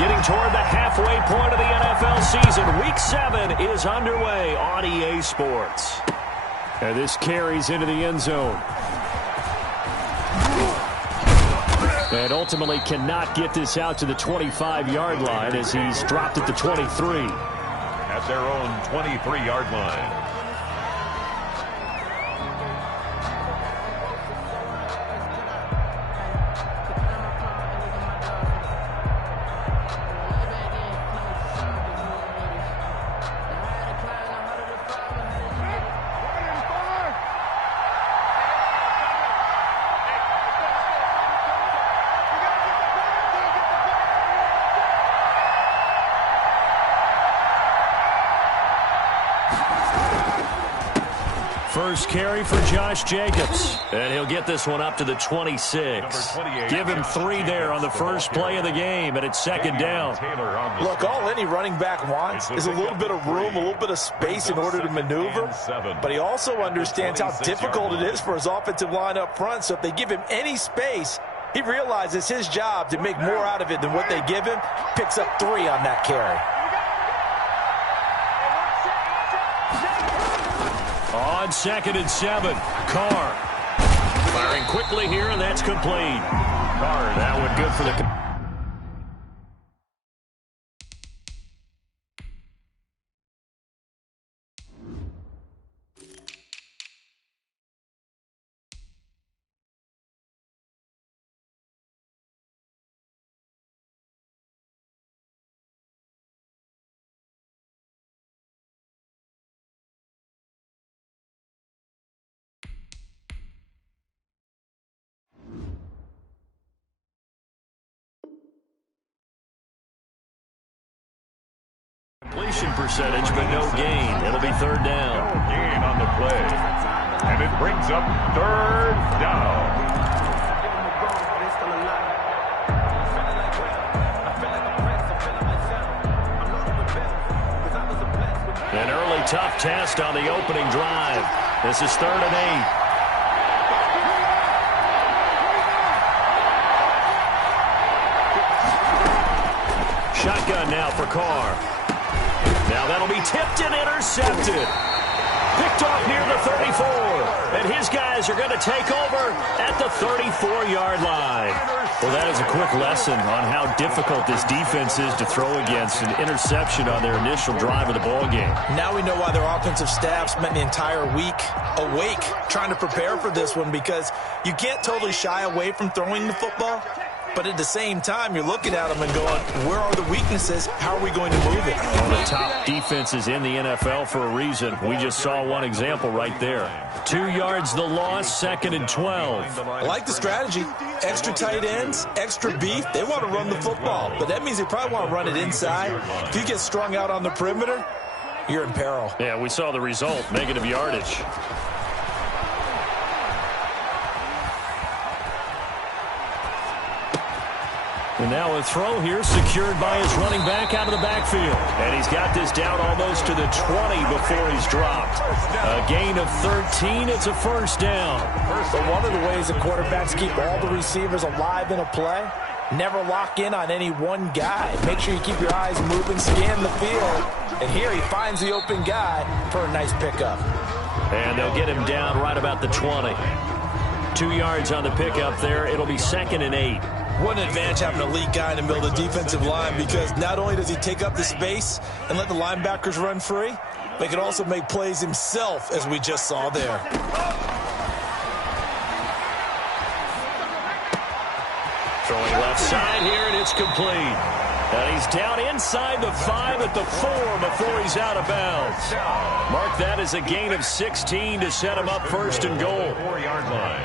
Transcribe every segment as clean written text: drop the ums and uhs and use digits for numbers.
Getting toward the halfway point of the NFL season. Week 7 is underway on EA Sports. And this carries into the end zone. And ultimately cannot get this out to the 25-yard line as he's dropped at the 23. At their own 23-yard line. First carry for Josh Jacobs. And he'll get this one up to the 26. Give him 3 there on the first play of the game, and it's second down. Look, all any running back wants is a little bit of room, a little bit of space in order to maneuver. But he also understands how difficult it is for his offensive line up front. So if they give him any space, he realizes his job to make more out of it than what they give him. Picks up 3 on that carry. On 2nd and 7, Carr. Firing quickly here, and that's complete. Carr, that one good for the... Completion percentage, but no gain. It'll be third down. No gain on the play. And it brings up third down. An early tough test on the opening drive. This is 3rd and 8. Shotgun now for Carr. Now that'll be tipped and intercepted. Picked off near the 34. And his guys are going to take over at the 34-yard line. Well, that is a quick lesson on how difficult this defense is to throw against. An interception on their initial drive of the ballgame. Now we know why their offensive staff spent the entire week awake trying to prepare for this one, because you can't totally shy away from throwing the football. But at the same time, you're looking at them and going, where are the weaknesses? How are we going to move it? One of the top defenses in the NFL for a reason. We just saw one example right there. 2 yards the loss, 2nd and 12. I like the strategy. Extra tight ends, extra beef. They want to run the football, but that means they probably want to run it inside. If you get strung out on the perimeter, you're in peril. Yeah, we saw the result, negative yardage. And now a throw here secured by his running back out of the backfield. And he's got this down almost to the 20 before he's dropped. A gain of 13. It's a first down. But one of the ways that quarterbacks keep all the receivers alive in a play, never lock in on any one guy. Make sure you keep your eyes moving, scan the field. And here he finds the open guy for a nice pickup. And they'll get him down right about the 20. 2 yards on the pickup there. It'll be 2nd and 8. What an advantage having a lead guy in the middle of the defensive line, because not only does he take up the space and let the linebackers run free, but he can also make plays himself, as we just saw there. Throwing left side here, and it's complete. And he's down inside the 5 at the 4 before he's out of bounds. Mark that as a gain of 16 to set him up 1st and goal. 4-yard line.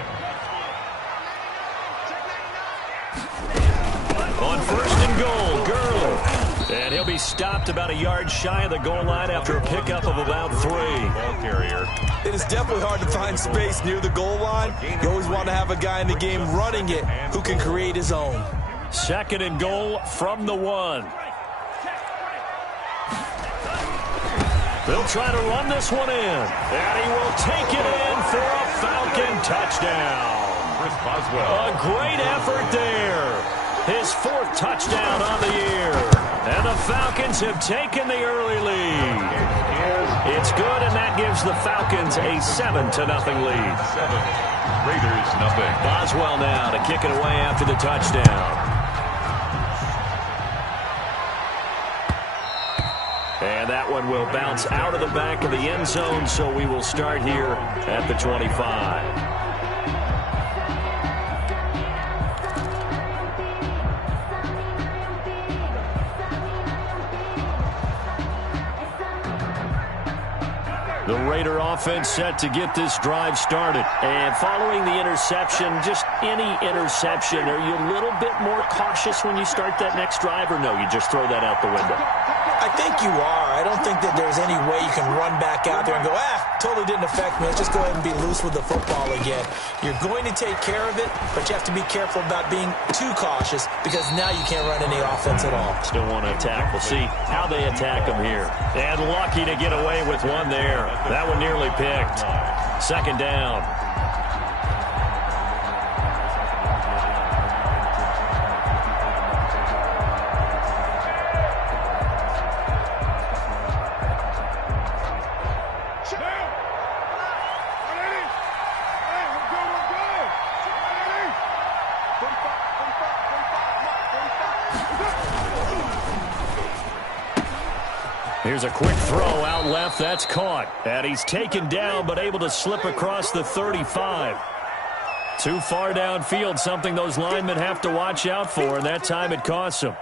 On 1st and goal, Gurley. And he'll be stopped about a yard shy of the goal line after a pickup of about 3. Ball carrier. It is definitely hard to find space near the goal line. You always want to have a guy in the game running it who can create his own. 2nd and goal from the 1. They'll try to run this one in. And he will take it in for a Falcon touchdown. Chris Boswell. A great effort there. his 4th touchdown on the year. And the Falcons have taken the early lead. It's good, and that gives the Falcons a 7-0 lead. 7. Raiders nothing. Boswell now to kick it away after the touchdown. And that one will bounce out of the back of the end zone, so we will start here at the 25. The Raider offense set to get this drive started. And following the interception, just any interception, are you a little bit more cautious when you start that next drive, or no, you just throw that out the window? I think you are. I don't think that there's any way you can run back out there and go, totally didn't affect me. Let's just go ahead and be loose with the football again. You're going to take care of it, but you have to be careful about being too cautious because now you can't run any offense at all. Still want to attack. We'll see how they attack them here. And lucky to get away with one there. That one nearly picked. 2nd down. Here's a quick throw out left. That's caught. And he's taken down, but able to slip across the 35. Too far downfield, something those linemen have to watch out for, and that time it costs them.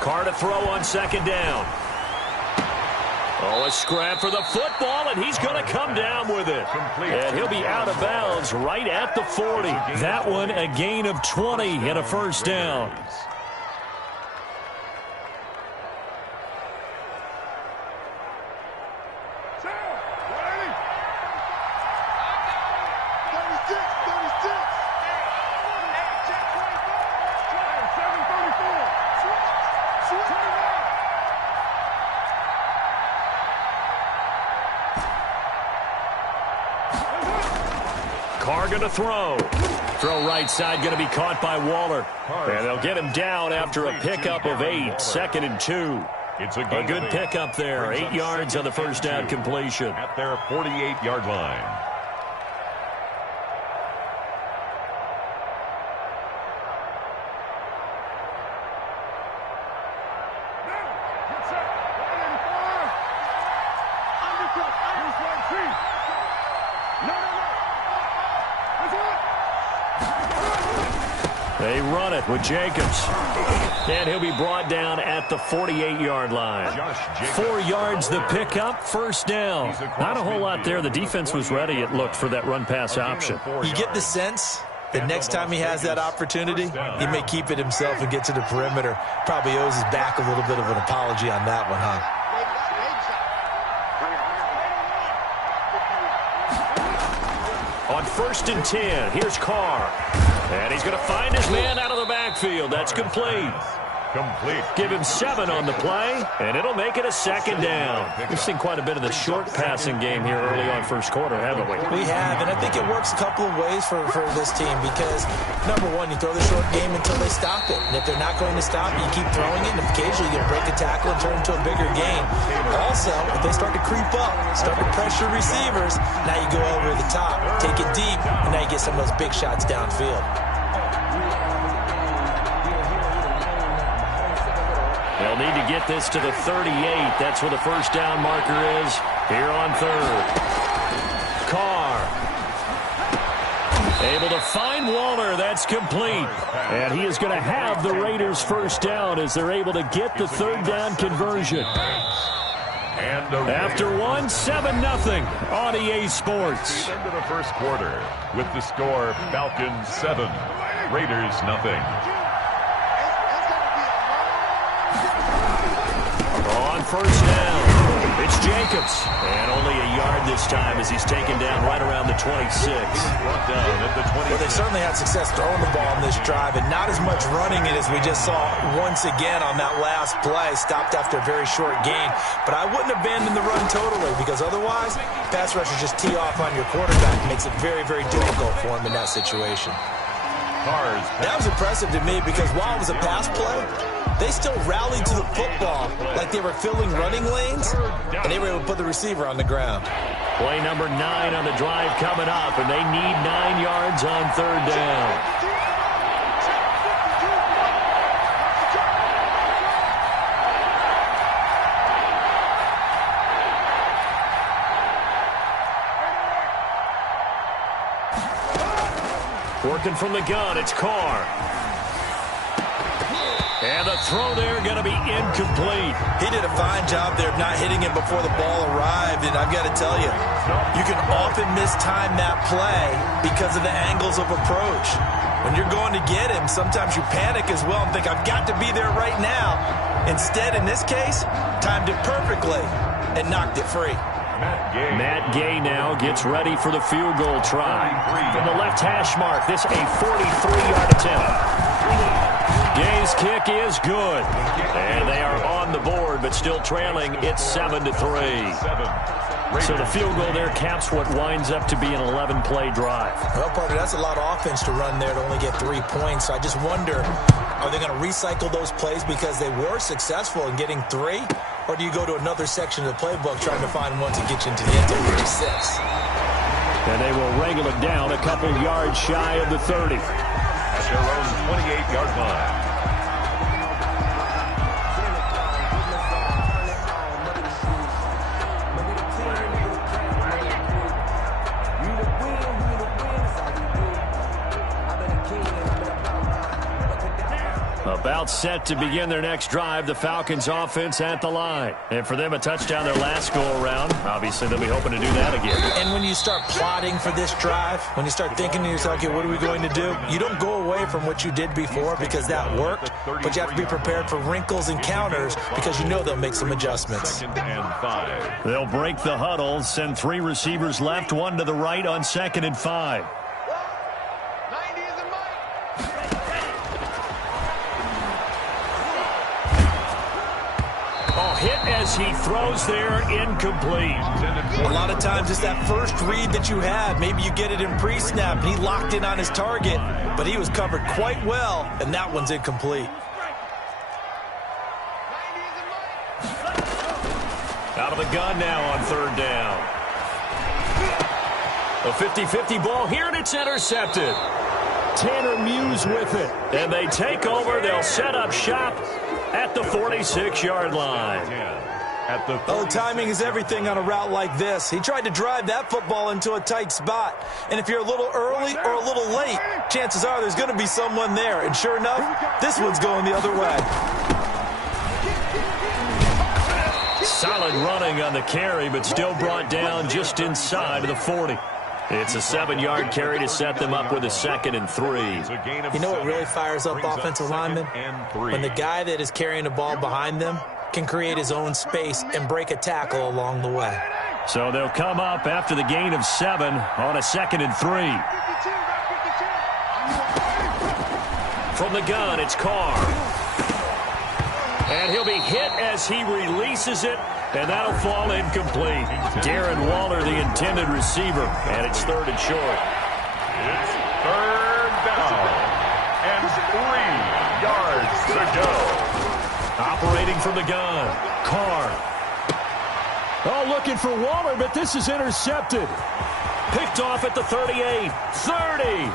Carr to throw on 2nd down. Oh, a scrap for the football, and he's going to come down with it. And he'll be out of bounds right at the 40. That one a gain of 20 and a 1st down. Carr going to throw. Throw right side going to be caught by Waller. And they'll get him down after a pickup of 8. 2nd and 2. It's a good pickup there. 8 yards on the 1st down completion. At their 48-yard line. They run it with Jacobs. And he'll be brought down at the 48-yard line. 4 yards the pickup, 1st down. Not a whole lot there. The defense was ready, it looked, for that run-pass option. You get the sense that next time he has that opportunity, he may keep it himself and get to the perimeter. Probably owes his back a little bit of an apology on that one, huh? On 1st and 10, here's Carr. And he's going to find his man out of the backfield. That's complete. Give him 7 on the play, and it'll make it a 2nd down. We've seen quite a bit of the short passing game here early on 1st quarter, haven't we? We have, and I think it works a couple of ways for this team because, number one, you throw the short game until they stop it. And if they're not going to stop it, you keep throwing it, and occasionally you break a tackle and turn it into a bigger game. Also, if they start to creep up, start to pressure receivers, now you go over the top, take it deep, and now you get some of those big shots downfield. They'll need to get this to the 38. That's where the 1st down marker is here on 3rd. Carr. Able to find Waller. That's complete. And he is going to have the Raiders' 1st down as they're able to get the 3rd down conversion. After 1, 7-0 on EA Sports. End of the 1st quarter with the score Falcons 7, Raiders nothing. On 1st down, It's Jacobs. And only a yard this time as he's taken down right around the 26. Brought down at the 26. Well, they certainly had success throwing the ball in this drive, and not as much running it as we just saw once again on that last play. Stopped after a very short gain. But I wouldn't abandon the run totally, because otherwise, pass rushers just tee off on your quarterback. It makes it very, very difficult for him in that situation. That was impressive to me because while it was a pass play, they still rallied to the football like they were filling running lanes, and they were able to put the receiver on the ground. Play number 9 on the drive coming up, and they need 9 yards on third down. Working from the gun, it's Carr. And the throw there going to be incomplete. He did a fine job there of not hitting him before the ball arrived, and I've got to tell you, you can often mistime that play because of the angles of approach. When you're going to get him, sometimes you panic as well and think, I've got to be there right now. Instead, in this case, timed it perfectly and knocked it free. Matt Gay now gets ready for the field goal try. From the left hash mark, this a 43-yard attempt. Gay's kick is good. And they are on the board, but still trailing. It's 7-3. So the field goal there caps what winds up to be an 11-play drive. Well, partner, that's a lot of offense to run there to only get 3 points. So I just wonder, are they going to recycle those plays because they were successful in getting 3? Or do you go to another section of the playbook trying to find one to get you into the end zone for 6? And they will wrangle it down a couple yards shy of the 30. At their own 28-yard line. About set to begin their next drive, the Falcons offense at the line. And for them, a touchdown their last go-around. Obviously, they'll be hoping to do that again. And when you start plotting for this drive, when you start thinking to yourself, okay, what are we going to do? You don't go away from what you did before because that worked, but you have to be prepared for wrinkles and counters because you know they'll make some adjustments. 2nd and 5. They'll break the huddle, send 3 receivers left, 1 to the right on 2nd and 5. Hit as he throws there, incomplete. A lot of times it's that first read that you have. Maybe you get it in pre-snap, and he locked in on his target, but he was covered quite well, and that one's incomplete. Out of the gun now on third down. A 50-50 ball here, and it's intercepted. Tanner Muse with it. And they take over. They'll set up shop at the 46-yard line. Oh, timing is everything on a route like this. He tried to drive that football into a tight spot. And if you're a little early or a little late, chances are there's going to be someone there. And sure enough, this one's going the other way. Solid running on the carry, but still brought down just inside of the 40. It's a 7-yard carry to set them up with a 2nd and 3. You know what really fires up offensive linemen? When the guy that is carrying the ball behind them can create his own space and break a tackle along the way. So they'll come up after the gain of 7 on a 2nd and 3. From the gun, it's Carr. And he'll be hit as he releases it, and that'll fall incomplete. Darren Waller, the intended receiver, and it's 3rd and short. It's 3rd down, and 3 yards to go. Operating from the gun, Carr. Oh, looking for Waller, but this is intercepted. Picked off at the 38, 30,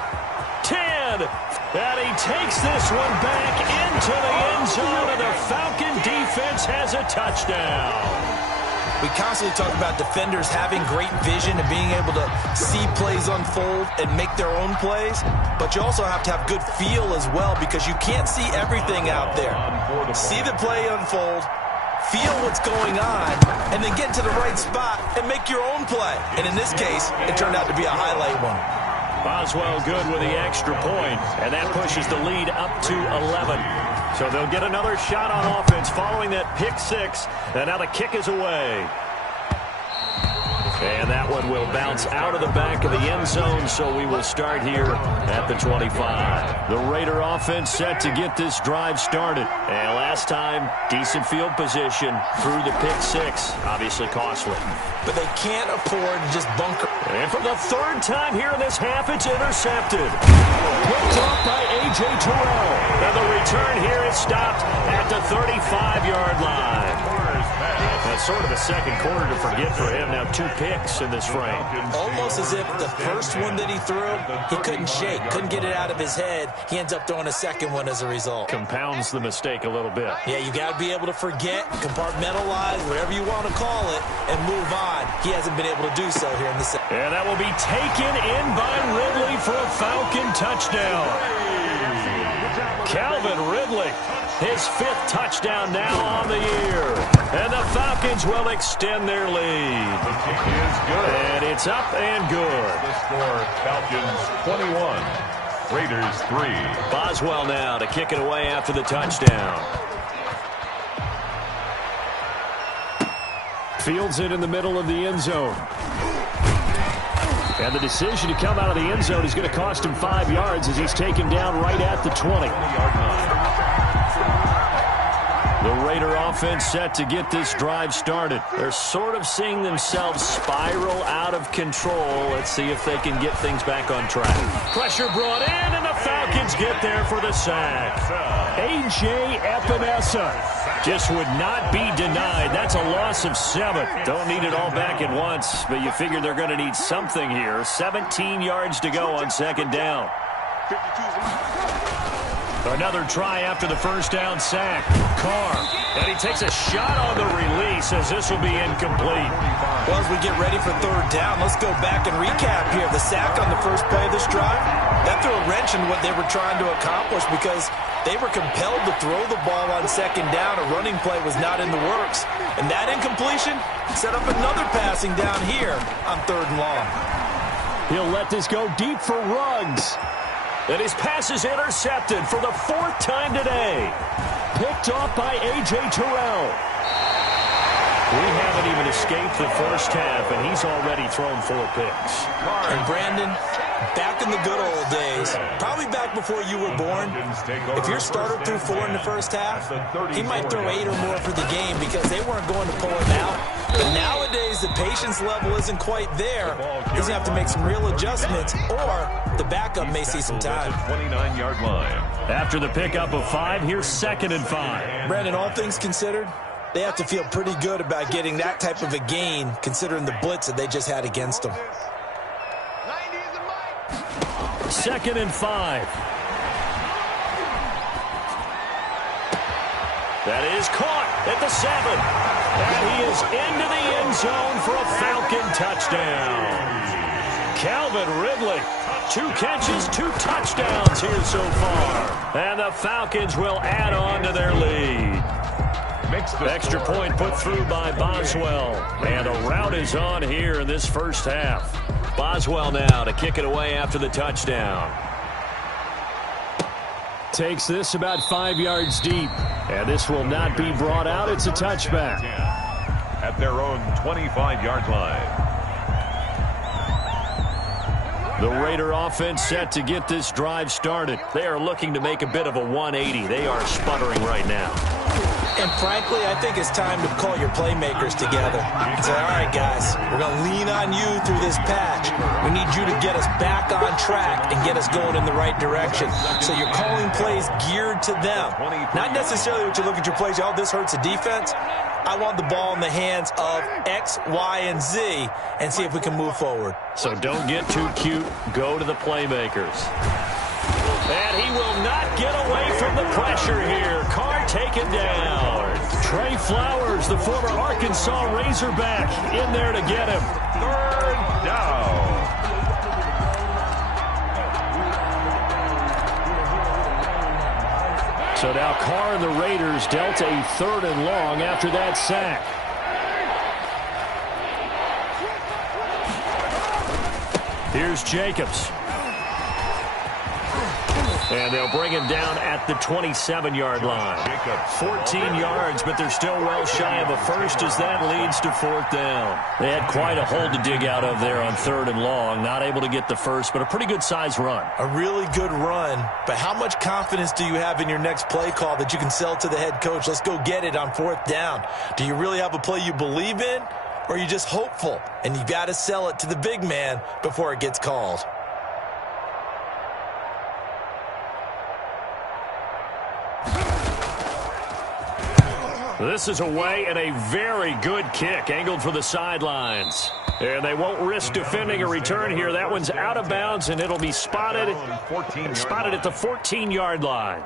10. And he takes this one back into the end zone, and the Falcon defense has a touchdown. We constantly talk about defenders having great vision and being able to see plays unfold and make their own plays, but you also have to have good feel as well because you can't see everything out there. See the play unfold, feel what's going on, and then get to the right spot and make your own play. And in this case, it turned out to be a highlight one. Boswell good with the extra point, and that pushes the lead up to 11. So they'll get another shot on offense following that pick 6, and now the kick is away. And that one will bounce out of the back of the end zone, so we will start here at the 25. The Raider offense set to get this drive started. And last time, decent field position through the pick six. Obviously costly. But they can't afford to just bunker. And for the third time here in this half, it's intercepted. Picked off by A.J. Terrell. And the return here is stopped at the 35-yard line. That's sort of a second quarter to forget for him. Now 2 picks in this frame. Almost as if the first one that he threw, he couldn't shake, couldn't get it out of his head. He ends up throwing a second one as a result. Compounds the mistake a little bit. Yeah, you got to be able to forget, compartmentalize, whatever you want to call it, and move on. He hasn't been able to do so here in the second. And that will be taken in by Ridley for a Falcon touchdown. Calvin Ridley, his 5th touchdown now on the year. And the Falcons will extend their lead. The kick is good. And it's up and good. The score, Falcons 21, Raiders 3. Boswell now to kick it away after the touchdown. Fields it in the middle of the end zone. And the decision to come out of the end zone is going to cost him 5 yards as he's taken down right at the 20. The Raider offense set to get this drive started. They're sort of seeing themselves spiral out of control. Let's see if they can get things back on track. Pressure brought in, and the Falcons get there for the sack. A.J. Epinesa just would not be denied. That's a loss of 7. Don't need it all back at once, but you figure they're going to need something here. 17 yards to go on second down. Another try after the first down sack. Carr, and he takes a shot on the release as this will be incomplete. Well, as we get ready for third down, let's go back and recap here. The sack on the first play of this drive, that threw a wrench in what they were trying to accomplish because they were compelled to throw the ball on second down. A running play was not in the works. And that incompletion set up another passing down here on third and long. He'll let this go deep for Ruggs. And his pass is intercepted for the 4th time today. Picked off by A.J. Terrell. We haven't even escaped the first half, and he's already thrown 4 picks. And Brandon, back in the good old days, probably back before you were born, if your starter threw 4 in the first half, he might throw 8 or more for the game because they weren't going to pull him out. But nowadays, the patience level isn't quite there. He's going to have to make some real adjustments, or the backup may see some time. 29-yard line. After the pickup of 5, here's 2nd and 5. Brandon, all things considered, they have to feel pretty good about getting that type of a gain, considering the blitz that they just had against them. 2nd and 5. That is caught at the 7. And he is into the end zone for a Falcon touchdown. Calvin Ridley, 2 catches, 2 touchdowns here so far. And the Falcons will add on to their lead. Extra point put through by Boswell. And a rout is on here in this first half. Boswell now to kick it away after the touchdown. Takes this about 5 yards deep. And this will not be brought out. It's a touchback. At their own 25-yard line. The Raider offense set to get this drive started. They are looking to make a bit of a 180. They are sputtering right now. And frankly, I think it's time to call your playmakers together and say, all right, guys, we're going to lean on you through this patch. We need you to get us back on track and get us going in the right direction. So you're calling plays geared to them. Not necessarily what you look at your plays, oh, this hurts the defense. I want the ball in the hands of X, Y, and Z and see if we can move forward. So don't get too cute. Go to the playmakers. And he will not get away from the pressure here. Carr taken down. Trey Flowers, the former Arkansas Razorback, in there to get him. 3rd down. So now Carr and the Raiders dealt a 3rd and long after that sack. Here's Jacobs. And they'll bring him down at the 27-yard line. 14 yards, but they're still well shy of a first as that leads to 4th down. They had quite a hole to dig out of there on 3rd and long. Not able to get the first, but a pretty good-sized run. A really good run, but how much confidence do you have in your next play call that you can sell to the head coach? Let's go get it on 4th down. Do you really have a play you believe in, or are you just hopeful? And you got to sell it to the big man before it gets called. This is away and a very good kick angled for the sidelines. And they won't risk defending a return here. That one's out of bounds, and it'll be spotted at the 14-yard line.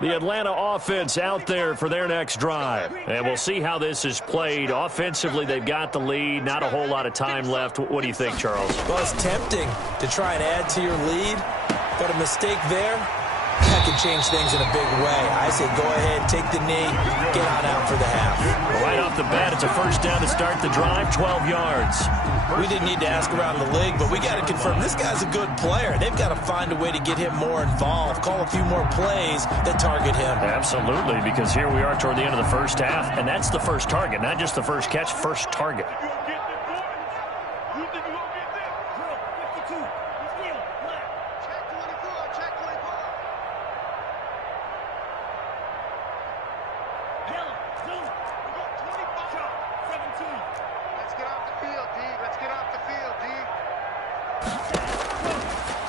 The Atlanta offense out there for their next drive. And we'll see how this is played. Offensively, they've got the lead. Not a whole lot of time left. What do you think, Charles? Well, it's tempting to try and add to your lead, but a mistake there, that could change things in a big way. I say go ahead, take the knee, get on out for the half. Right off the bat, it's a first down to start the drive, 12 yards. We didn't need to ask around the league, but we got to confirm this guy's a good player. They've got to find a way to get him more involved, call a few more plays that target him. Absolutely, because here we are toward the end of the first half, and that's the first target, not just the first catch, first target.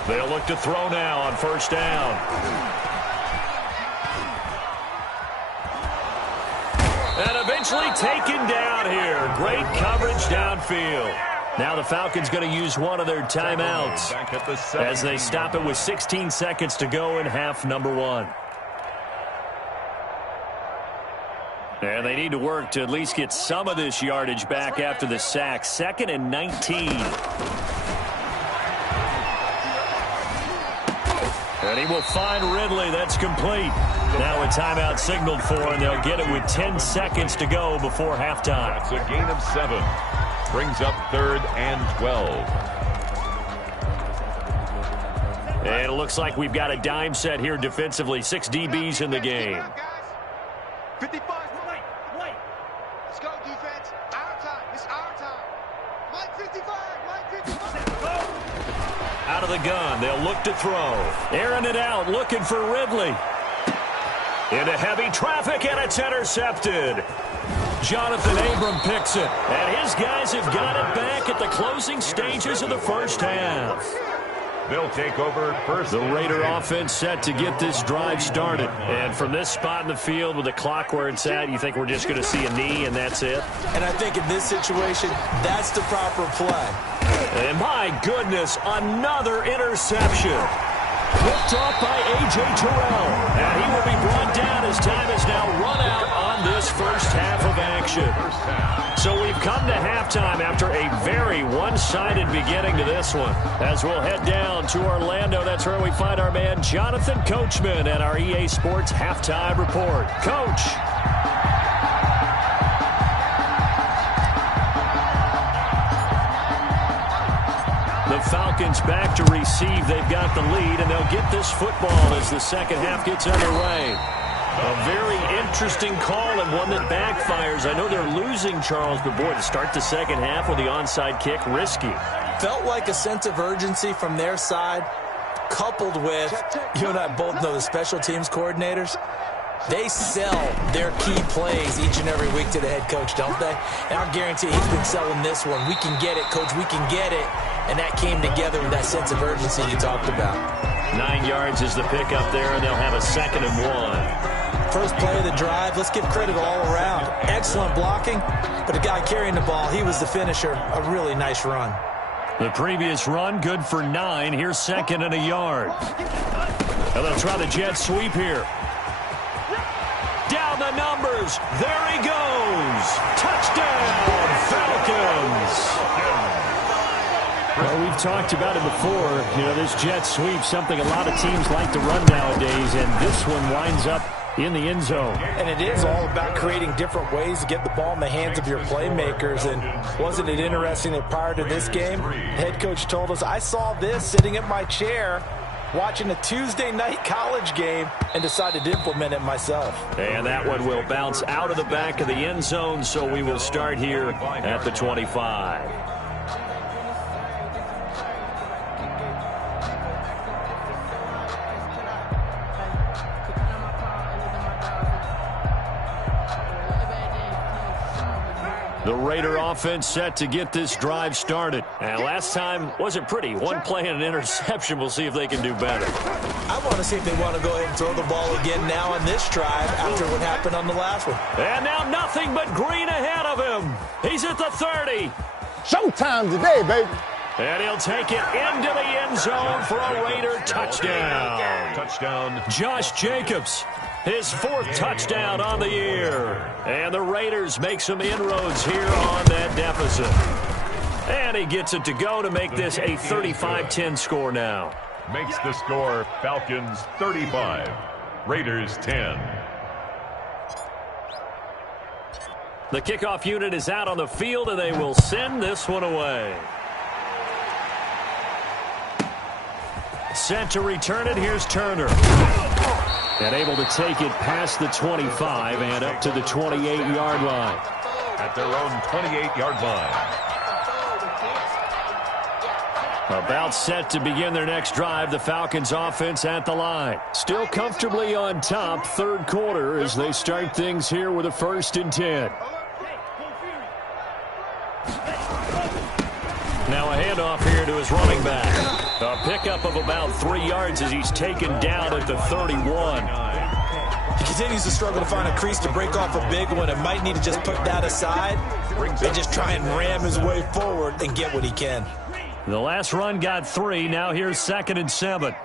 They'll look to throw now on first down. And eventually taken down here. Great coverage downfield. Now the Falcons going to use one of their timeouts as they stop it with 16 seconds to go in half number 1. And they need to work to at least get some of this yardage back after the sack. 2nd and 19. And he will find Ridley. That's complete. Now a timeout signaled for, and they'll get it with 10 seconds to go before halftime. That's a gain of 7. Brings up 3rd and 12. And it looks like we've got a dime set here defensively. 6 DBs in the game. 55. Wait. Let's go, defense. Our time. It's our time. Mike 55. Mike 55. Go. Out of the gun. They'll look to throw. Airing it out. Looking for Ridley. Into heavy traffic, and it's intercepted. Jonathan Abram picks it. And his guys have got it back at the closing stages of the first half. They'll take over first. The Raider offense set to get this drive started. And from this spot in the field with the clock where it's at, you think we're just going to see a knee and that's it? And I think in this situation, that's the proper play. And my goodness, another interception. Picked off by A.J. Terrell. And he will be brought down as time is now run out on this first half of action. So we've come to halftime after a very one-sided beginning to this one. As we'll head down to Orlando, that's where we find our man Jonathan Coachman at our EA Sports Halftime Report. Coach. The Falcons back to receive. They've got the lead, and they'll get this football as the second half gets underway. A very interesting call and one that backfires. I know they're losing, Charles, but boy, to start the second half with the onside kick, risky. Felt like a sense of urgency from their side, coupled with, you and I both know the special teams coordinators, they sell their key plays each and every week to the head coach, don't they? And I guarantee he's been selling this one. We can get it, coach, we can get it. And that came together with that sense of urgency you talked about. 9 yards is the pickup there, and they'll have a 2nd and 1. First play of the drive, let's give credit all around. Excellent blocking, but the guy carrying the ball, he was the finisher. A really nice run. The previous run, good for 9. Here's 2nd and a yard. And they'll try the jet sweep here. Down the numbers. There he goes. Touchdown, Falcons. Well, we've talked about it before. You know, this jet sweep, something a lot of teams like to run nowadays, and this one winds up in the end zone. And it is all about creating different ways to get the ball in the hands of your playmakers. And wasn't it interesting that prior to this game, the head coach told us, I saw this sitting at my chair watching a Tuesday night college game and decided to implement it myself. And that one will bounce out of the back of the end zone, so we will start here at the 25. The Raider offense set to get this drive started. And last time wasn't pretty. One play and an interception. We'll see if they can do better. I want to see if they want to go ahead and throw the ball again now on this drive after what happened on the last one. And now nothing but green ahead of him. He's at the 30. Showtime today, baby. And he'll take it into the end zone for a Raider touchdown. Touchdown. Josh Jacobs, his 4th touchdown on the year. And the Raiders make some inroads here on that deficit. And he gets it to go to make this a 35-10 score now. Makes the score Falcons 35, Raiders 10. The kickoff unit is out on the field, and they will send this one away. Set to return it, here's Turner. And able to take it past the 25 and up to the 28-yard line. At their own 28-yard line. About set to begin their next drive, the Falcons offense at the line. Still comfortably on top, 3rd quarter as they start things here with a 1st and 10. Now a handoff here to his running back. A pickup of about 3 yards as he's taken down at the 31. He continues to struggle to find a crease to break off a big one and might need to just put that aside and just try and ram his way forward and get what he can. The last run got 3. Now here's 2nd and 7.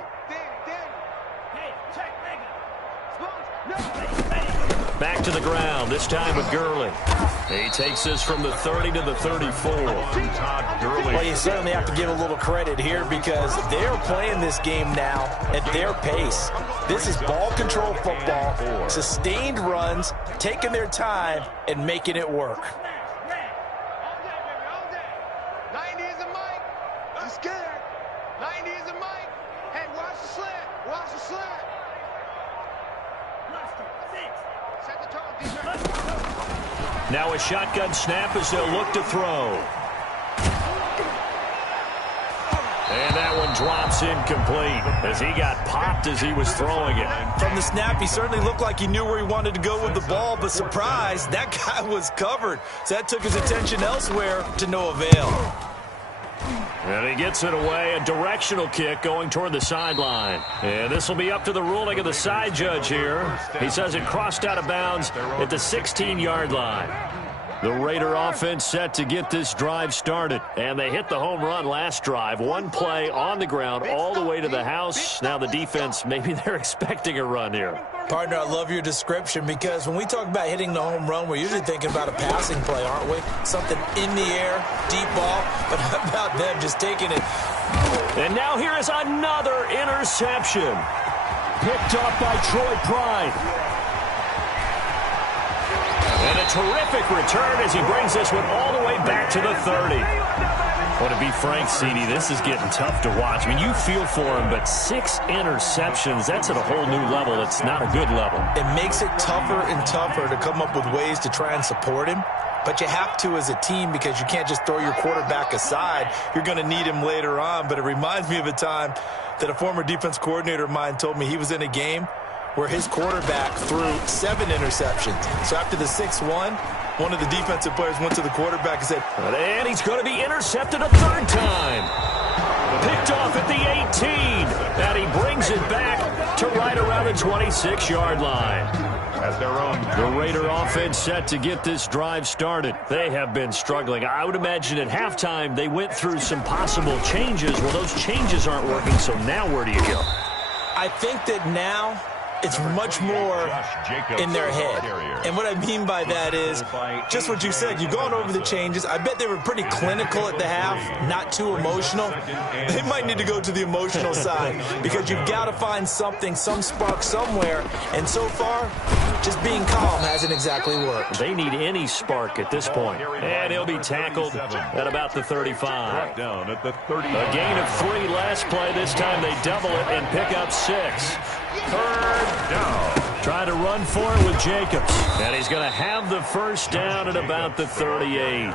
Back to the ground, this time with Gurley. He takes this from the 30 to the 34. Well, you certainly have to give a little credit here because they're playing this game now at their pace. This is ball control football, sustained runs, taking their time, and making it work. 90 is a mic. I'm scared. 90 is a mic. Hey, watch the slant. Watch the slant. Set the tone, defense. Now a shotgun snap as they'll look to throw. And that one drops incomplete as he got popped as he was throwing it. From the snap, he certainly looked like he knew where he wanted to go with the ball, but surprise, that guy was covered. So that took his attention elsewhere to no avail. And he gets it away, a directional kick going toward the sideline. And this will be up to the ruling of the side judge here. He says it crossed out of bounds at the 16-yard line. The Raider offense set to get this drive started. And they hit the home run last drive. One play on the ground all the way to the house. Now the defense, maybe they're expecting a run here. Partner, I love your description because when we talk about hitting the home run, we're usually thinking about a passing play, aren't we? Something in the air, deep ball, but how about them just taking it? And now here is another interception. Picked off by Troy Pride. And a terrific return as he brings this one all the way back to the 30. Well, to be frank, CD, this is getting tough to watch. I mean, you feel for him, but 6 interceptions, that's at a whole new level. It's not a good level. It makes it tougher and tougher to come up with ways to try and support him. But you have to as a team because you can't just throw your quarterback aside. You're going to need him later on. But it reminds me of a time that a former defense coordinator of mine told me he was in a game where his quarterback threw 7 interceptions. So after the 6-1, one of the defensive players went to the quarterback and said, and he's going to be intercepted a 3rd time. Picked off at the 18. And he brings it back to right around the 26-yard line. As their own. The Raider offense set to get this drive started. They have been struggling. I would imagine at halftime they went through some possible changes. Well, those changes aren't working, so now where do you go? I think that now it's much more in their head. And what I mean by that is just what you said. You've gone over the changes. I bet they were pretty clinical at the half, not too emotional. They might need to go to the emotional side because you've got to find something, some spark somewhere. And so far, just being calm hasn't exactly worked. They need any spark at this point. And he'll be tackled at about the 35. Down at the 30. A gain of 3 last play. This time they double it and pick up 6. Third down. Trying to run for it with Jacobs. And he's going to have the first down at about the 38.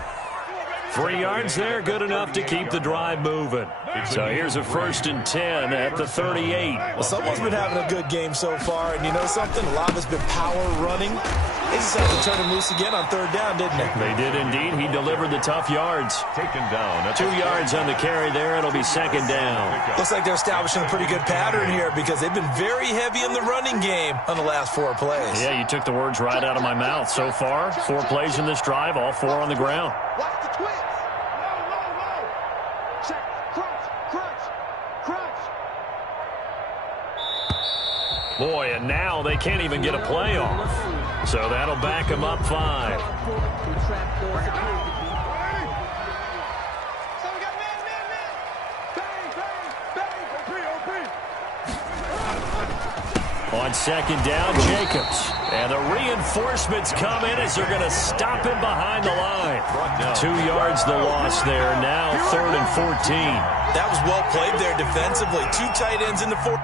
3 yards there, good enough to keep the drive moving. So here's a 1st and 10 at the 38. Well, someone's been having a good game so far, and you know something? A lot of it's been power running. They just had to turn him loose again on 3rd down, didn't they? They did indeed. He delivered the tough yards. Taken down. 2 yards on the carry there. It'll be 2nd down. Looks like they're establishing a pretty good pattern here because they've been very heavy in the running game on the last 4 plays. Yeah, you took the words right out of my mouth. So far, 4 plays in this drive, all 4 on the ground. Watch the twins. Check. Crunch. Boy, and now they can't even get a play off. So that'll back them up 5. So we got man. Bang. On 2nd down, Jacobs. And the reinforcements come in as they're going to stop him behind the line. 2 yards the loss there. Now 3rd and 14. That was well played there defensively. 2 tight ends in the 4.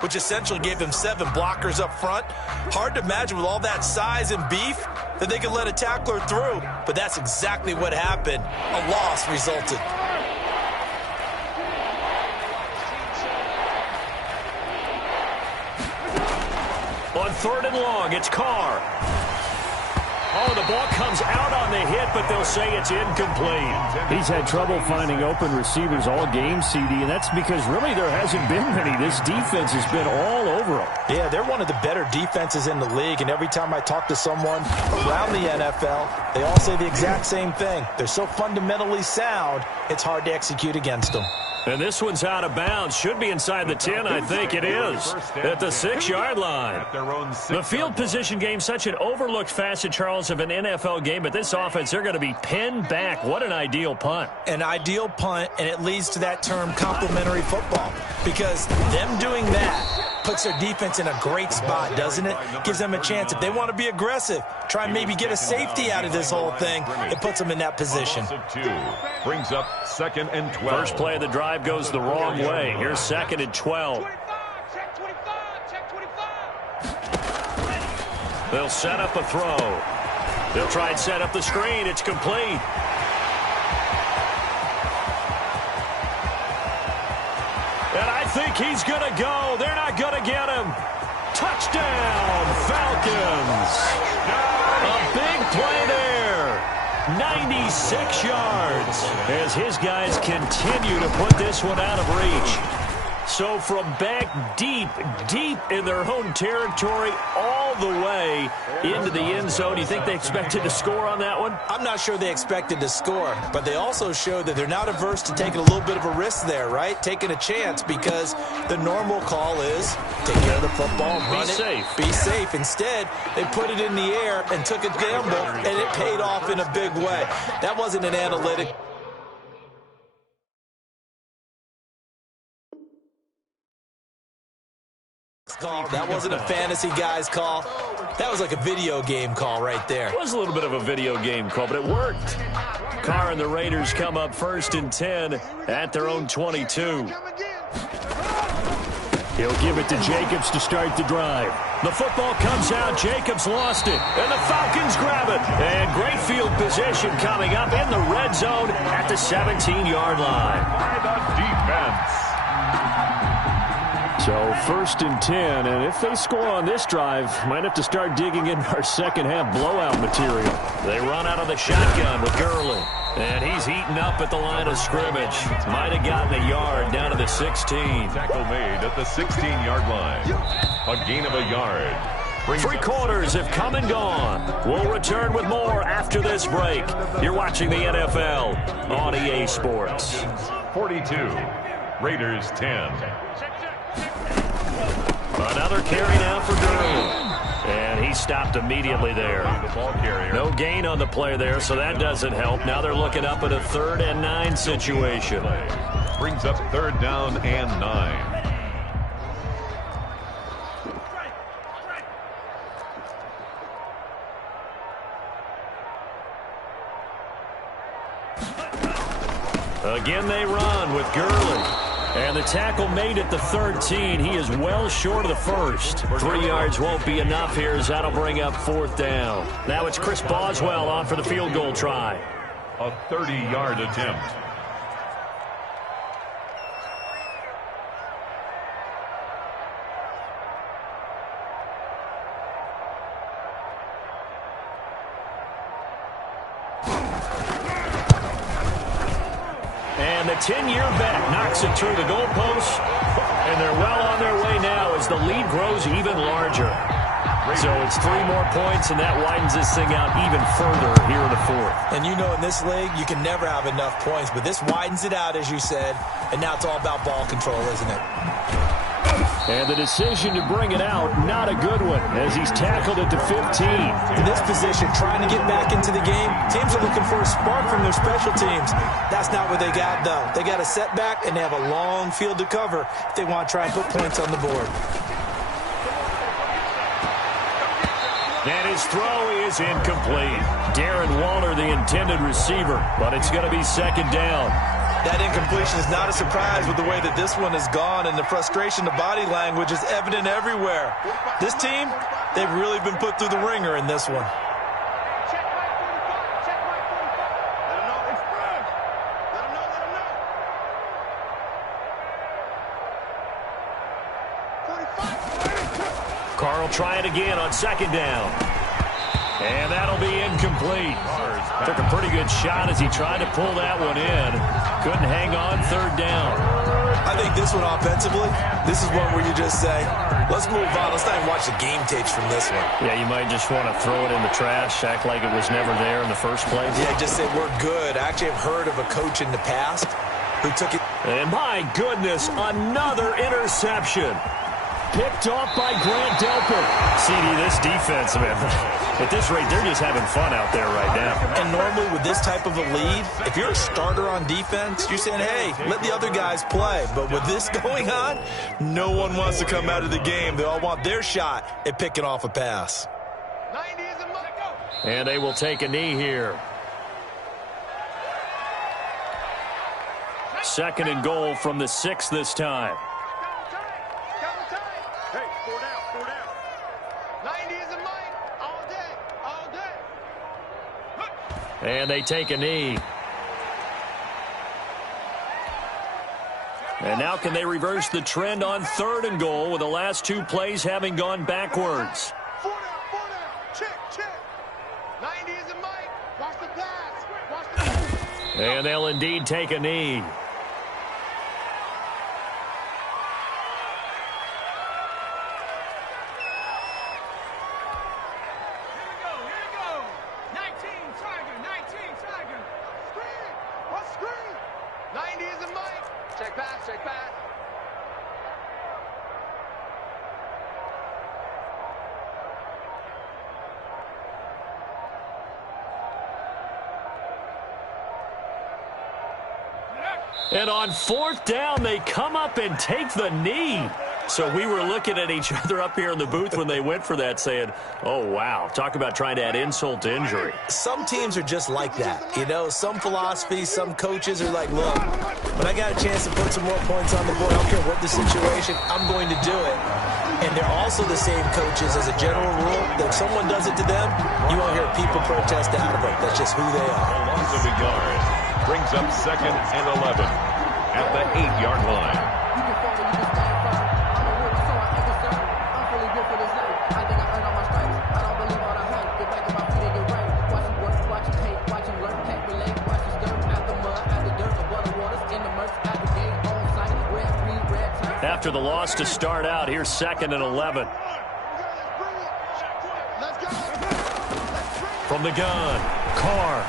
Which essentially gave them 7 blockers up front. Hard to imagine with all that size and beef that they could let a tackler through, but that's exactly what happened. A loss resulted. On 3rd and long, it's Carr. Oh, the ball comes out on the hit, but they'll say it's incomplete. He's had trouble finding open receivers all game, CD, and that's because really there hasn't been many. This defense has been all over them. Yeah, they're one of the better defenses in the league, and every time I talk to someone around the NFL, they all say the exact same thing. They're so fundamentally sound, it's hard to execute against them. And this one's out of bounds. Should be inside the 10, I think it is, at the 6-yard line. The field position game, such an overlooked facet, Charles, of an NFL game, but this offense, they're going to be pinned back. What an ideal punt. An ideal punt, and it leads to that term complementary football, because them doing that puts their defense in a great spot, doesn't it? Gives them a chance. If they want to be aggressive, try and maybe get a safety out of this whole thing, it puts them in that position. Brings up 2nd and 12. First play of the drive goes the wrong way. Here's 2nd and 12. Check 25. They'll set up a throw. They'll try and set up the screen. It's complete. And I think he's going to go. They're not going to get him. Touchdown, Falcons. A big play there. 96 yards as his guys continue to put this one out of reach. So from back deep in their own territory all the way into the end zone, you think they expected to score on that one? I'm not sure they expected to score, but they also showed that they're not averse to taking a little bit of a risk there, right? Taking a chance, because the normal call is take care of the football, run it, be safe. Instead, they put it in the air and took a gamble, and it paid off in a big way. That wasn't an analytic. call. That wasn't a fantasy guy's call. That was like a video game call right there. It was a little bit of a video game call, but it worked. Carr and the Raiders come up 1st and 10 at their own 22. He'll give it to Jacobs to start the drive. The football comes out. Jacobs lost it. And the Falcons grab it. And great field position coming up in the red zone at the 17-yard line. By the defense. So 1st and 10, and if they score on this drive, might have to start digging in our second-half blowout material. They run out of the shotgun with Gurley. And he's heating up at the line of scrimmage. Might have gotten a yard down to the 16. Tackle made at the 16-yard line. A gain of a yard. 3 quarters have come and gone. We'll return with more after this break. You're watching the NFL on EA Sports. 42. Raiders 10. Another carry now for Gurley. And he stopped immediately there. The ball carrier. No gain on the play there, so that doesn't help. Now they're looking up at a 3rd and 9 situation. Brings up 3rd down and 9. Again they run with Gurley. And the tackle made at the 13. He is well short of the first. 3 yards won't be enough here as that'll bring up 4th down. Now it's Chris Boswell on for the field goal try. A 30-yard attempt. And the 10-year bet knocks it through the goalpost. And they're well on their way now as the lead grows even larger. So it's 3 more points, and that widens this thing out even further here in the 4th. And you know in this league, you can never have enough points. But this widens it out, as you said. And now it's all about ball control, isn't it? And the decision to bring it out, not a good one, as he's tackled at the 15. In this position, trying to get back into the game, teams are looking for a spark from their special teams. That's not what they got, though. They got a setback, and they have a long field to cover if they want to try and put points on the board. And his throw is incomplete. Darren Waller, the intended receiver, but it's going to be 2nd down. That incompletion is not a surprise with the way that this one has gone, and the frustration, the body language is evident everywhere. This team, they've really been put through the ringer in this one. Check my 45. Check my 45. Let him know it's firm. Let him know. Let him know. 45. Carr will try it again on 2nd down. And that'll be incomplete. Took a pretty good shot as he tried to pull that one in. Couldn't hang on 3rd down. I think this one offensively, this is one where you just say, let's move on. Let's not even watch the game tapes from this one. Yeah, you might just want to throw it in the trash, act like it was never there in the first place. Yeah, just say we're good. I actually have heard of a coach in the past who took it. And my goodness, another interception. Picked off by Grant Delpit. CD, this defense, man, at this rate, they're just having fun out there right now. And normally with this type of a lead, if you're a starter on defense, you're saying, hey, let the other guys play. But with this going on, no one wants to come out of the game. They all want their shot at picking off a pass. 90 is a must go. And they will take a knee here. 2nd and goal from the 6 this time. Hey, 4 down. 90 is a mic. All day. And they take a knee. And now can they reverse the trend on 3rd and goal with the last 2 plays having gone backwards? 4 down. Check. 90 is a mic. Watch the pass. And they'll indeed take a knee. Check pass. And on 4th down, they come up and take the knee. So we were looking at each other up here in the booth when they went for that saying, oh, wow, talk about trying to add insult to injury. Some teams are just like that. You know, some philosophies, some coaches are like, look, when I got a chance to put some more points on the board, I don't care what the situation, I'm going to do it. And they're also the same coaches as a general rule that if someone does it to them, you won't hear people protest out of it. That's just who they are. A loss of a yard brings up 2nd and 11 at the 8-yard line. After the loss to start out, here's 2nd and 11. From the gun, Carr.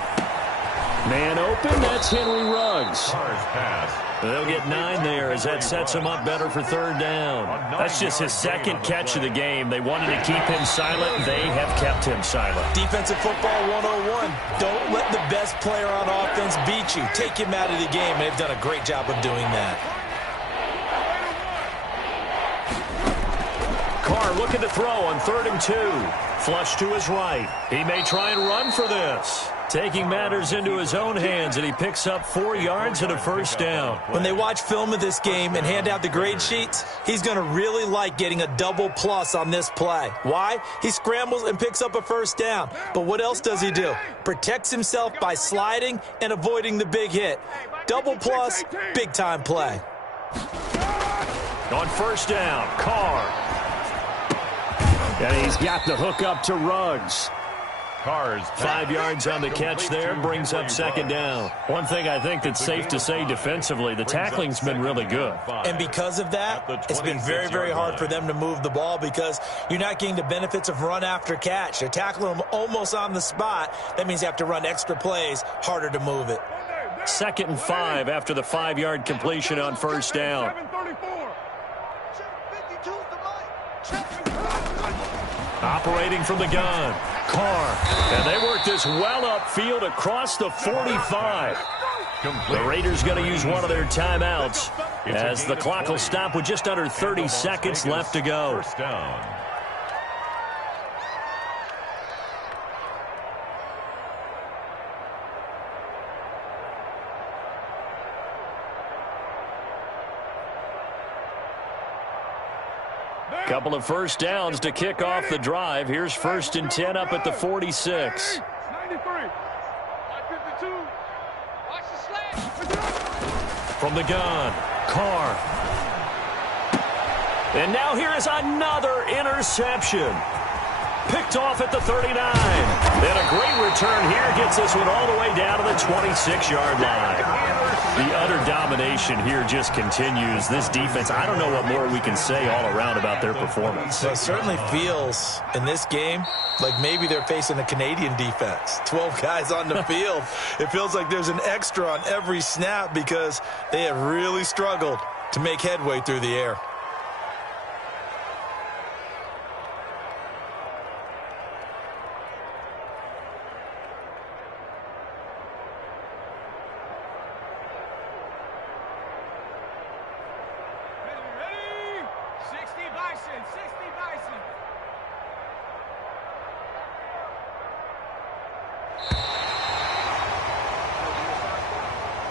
Man open, that's Henry Ruggs. Carr's pass. They'll get 9 there as that sets him up better for 3rd down. That's just his 2nd catch of the game. They wanted to keep him silent. They have kept him silent. Defensive football 101. Don't let the best player on offense beat you. Take him out of the game, and they've done a great job of doing that. Carr looking to throw on 3rd and 2. Flush to his right. He may try and run for this. Taking matters into his own hands, and he picks up 4 yards and a 1st down. When they watch film of this game and hand out the grade sheets, he's going to really like getting a double plus on this play. Why? He scrambles and picks up a 1st down. But what else does he do? Protects himself by sliding and avoiding the big hit. Double plus, big-time play. On 1st down, Carr. And he's got the hook up to Ruggs. Carr's 5 yards on the catch there, brings up 2nd down. One thing I think that's safe to say defensively, the tackling's been really good. And because of that, it's been very, very hard for them to move the ball because you're not getting the benefits of run after catch. They're tackling them almost on the spot. That means you have to run extra plays, harder to move it. 2nd and 5 after the 5-yard completion on 1st down. Operating from the gun, Carr. And they work this well upfield across the 45. The Raiders going to use one of their timeouts as the clock will stop with just under 30 seconds left to go. 1st down. Couple of 1st downs to kick off the drive. Here's 1st and 10 up at the 46. From the gun, Carr. And now here is another interception. Picked off at the 39. And a great return here gets this one all the way down to the 26-yard line. The utter domination here just continues. This defense, I don't know what more we can say all around about their performance. Well, it certainly feels in this game like maybe they're facing a Canadian defense. 12 guys on the field. It feels like there's an extra on every snap because they have really struggled to make headway through the air.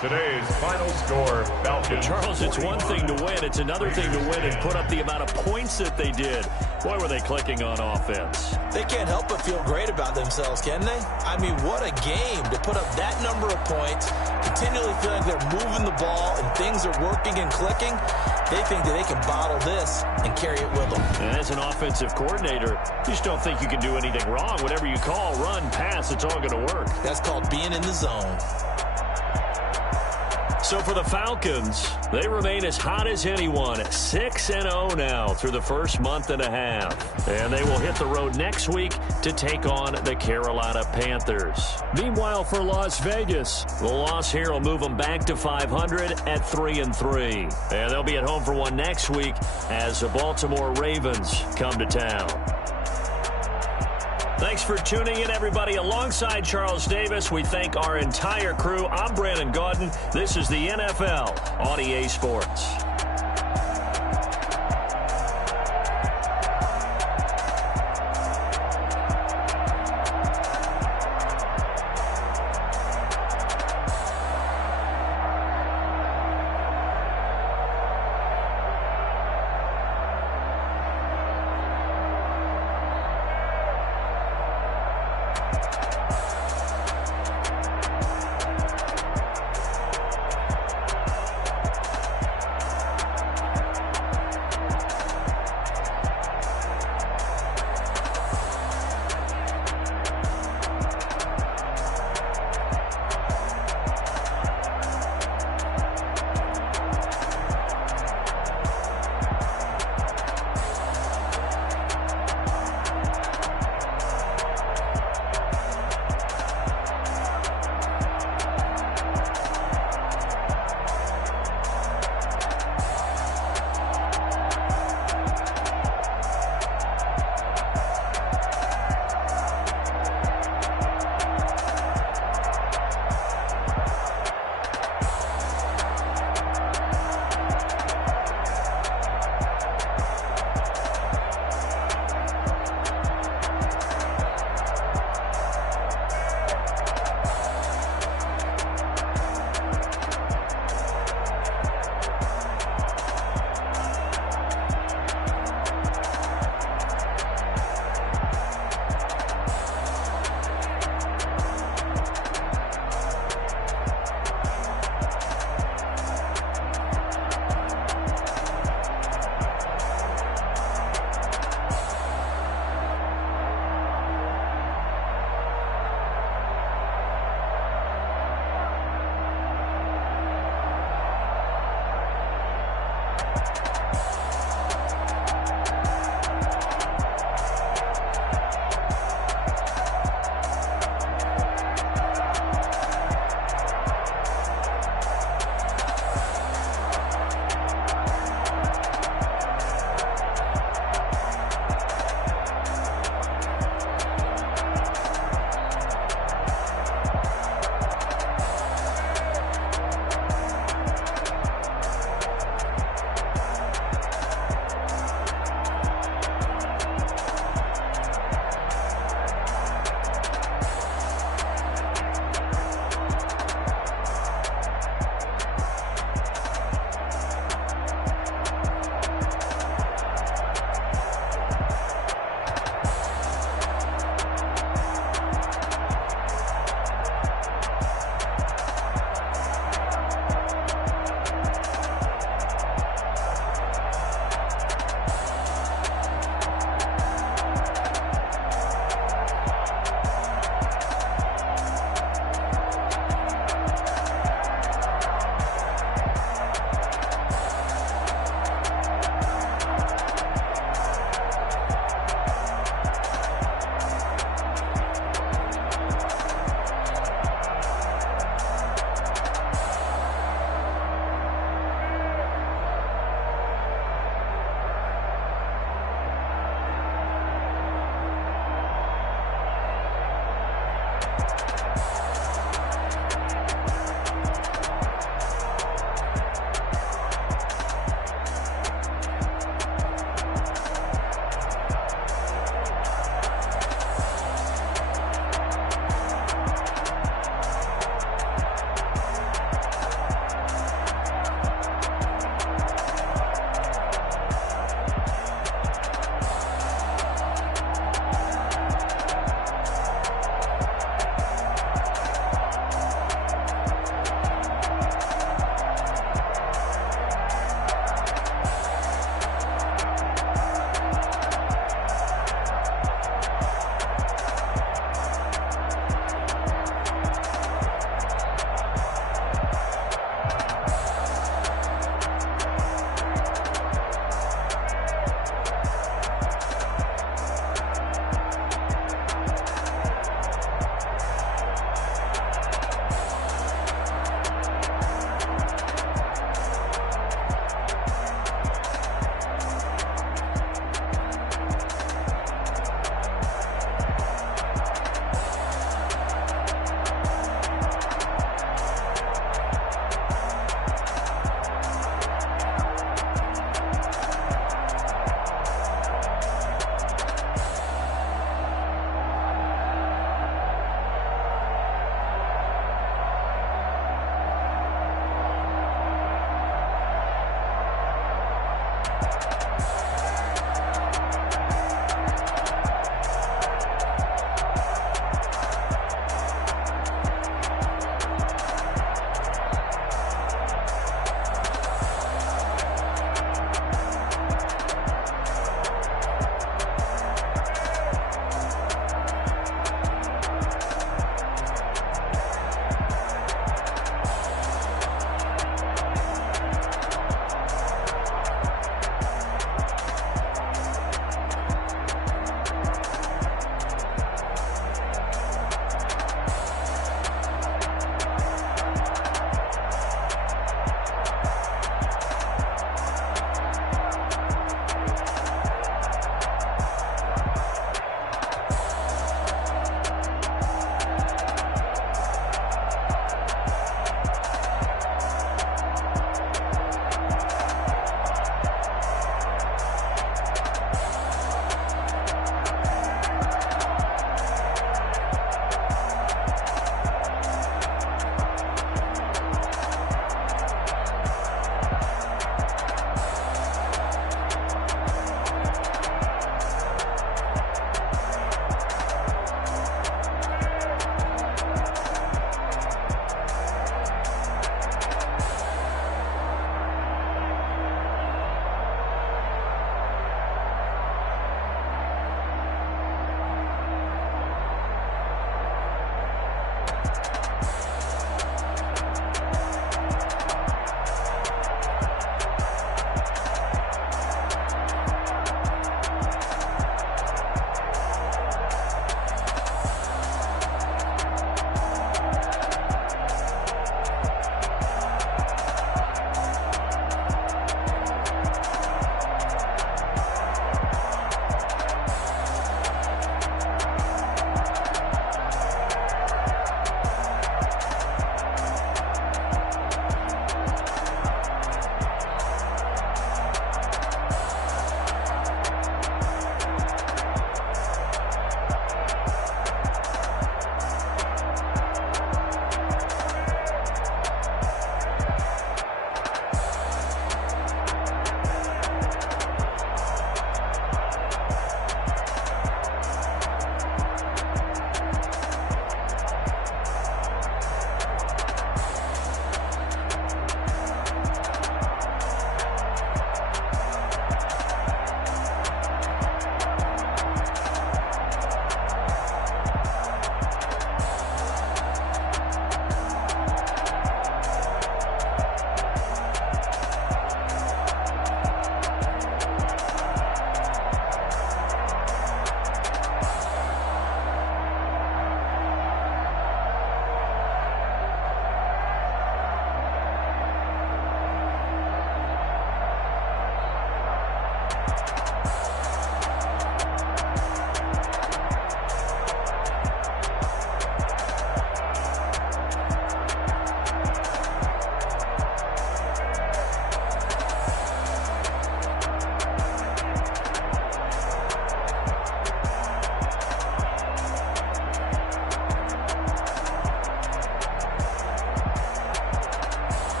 Today's final score, Falcons. Charles, it's one thing to win. It's another thing to win and put up the amount of points that they did. Boy, were they clicking on offense. They can't help but feel great about themselves, can they? I mean, what a game to put up that number of points, continually feeling like they're moving the ball and things are working and clicking. They think that they can bottle this and carry it with them. And as an offensive coordinator, you just don't think you can do anything wrong. Whatever you call, run, pass, it's all going to work. That's called being in the zone. So for the Falcons, they remain as hot as anyone, 6-0 now through the first month and a half. And they will hit the road next week to take on the Carolina Panthers. Meanwhile, for Las Vegas, the loss here will move them back to 500 at 3-3. And they'll be at home for one next week as the Baltimore Ravens come to town. Thanks for tuning in, everybody. Alongside Charles Davis, we thank our entire crew. I'm Brandon Gaudin. This is the NFL on EA Sports.